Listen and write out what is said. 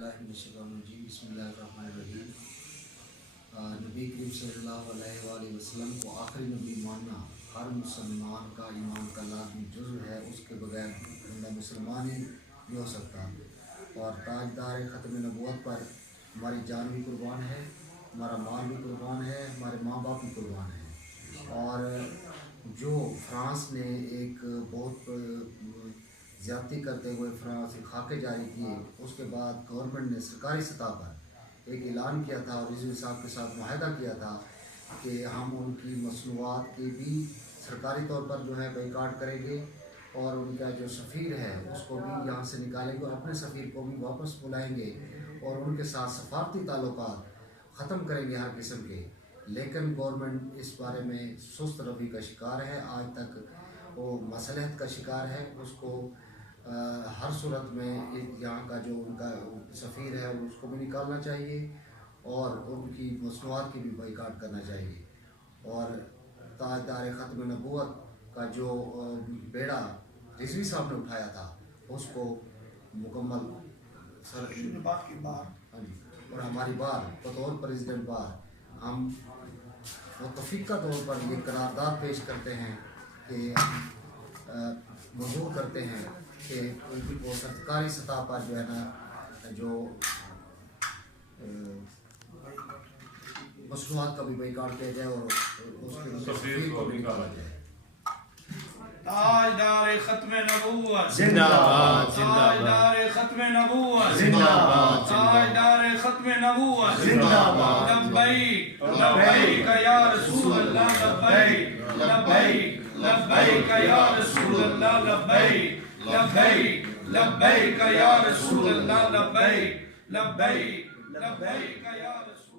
बिस्मिल्लाहिर्रहमानिर्रहीम। नबी करीम सल्लल्लाहु अलैहि वसल्लम को आखिरी नबी मानना हर मुसलमान का ईमान का लाज़मी जुज़्व है। उसके बगैर बंदा मुसलमान ही नहीं हो सकता। और ताजदार ख़त्म नबूवत पर हमारी जान भी कुर्बान है, हमारा माल भी कुर्बान है, हमारे माँ बाप भी कुर्बान है। और जो फ्रांस ने एक बहुत ज़्यादती करते हुए फ्रांस खाके जारी किए, उसके बाद गवर्नमेंट ने सरकारी सतह पर एक ऐलान किया था और रिजवी साहब के साथ मुआहदा किया था कि हम उनकी मसनूआत की भी सरकारी तौर पर जो है बाइकाट करेंगे और उनका जो सफ़ीर है उसको भी यहाँ से निकालेंगे और अपने सफ़ीर को भी वापस बुलाएंगे और उनके साथ सफारती ताल्लुकात ख़त्म करेंगे हर किस्म के। लेकिन गवर्नमेंट इस बारे में सुस्त रवि का शिकार है, आज तक वो मसलहत का शिकार है। उसको हर सूरत में यहाँ का जो उनका सफ़ीर है उसको भी निकालना चाहिए और उनकी मसनूआत की भी बाइकाट करना चाहिए। और ताजदार ख़त्म नबूवत का जो बेड़ा रिजवी साहब ने उठाया था उसको मुकम्मल हाँ जी, और हमारी बार बतौर प्रेसिडेंट बार हम मुतफ़िक़ा तौर पर ये करारदाद पेश करते हैं कि मंजूर करते हैं कि उनकी वो सरकारी सतह पर जो है ना जो मसनूआत का भी बाइकाट किया जाए और उसके सफ़ीर को भी निकाला जाए। ताजदार ख़त्म नबूवत जिंदाबाद, ताजदार ख़त्म नबूवत जिंदाबाद, ताजदार ख़त्म नबूवत जिंदाबाद। लब्बैक लब्बैक या रसूल अल्लाह, लब्बैक लब्बैक लब्बैक या रसूल अल्लाह, लब्बैक लब्बैक लब्बैक या रसूल अल्लाह, लब्बैक लब्बैक लब्बैक या रसूल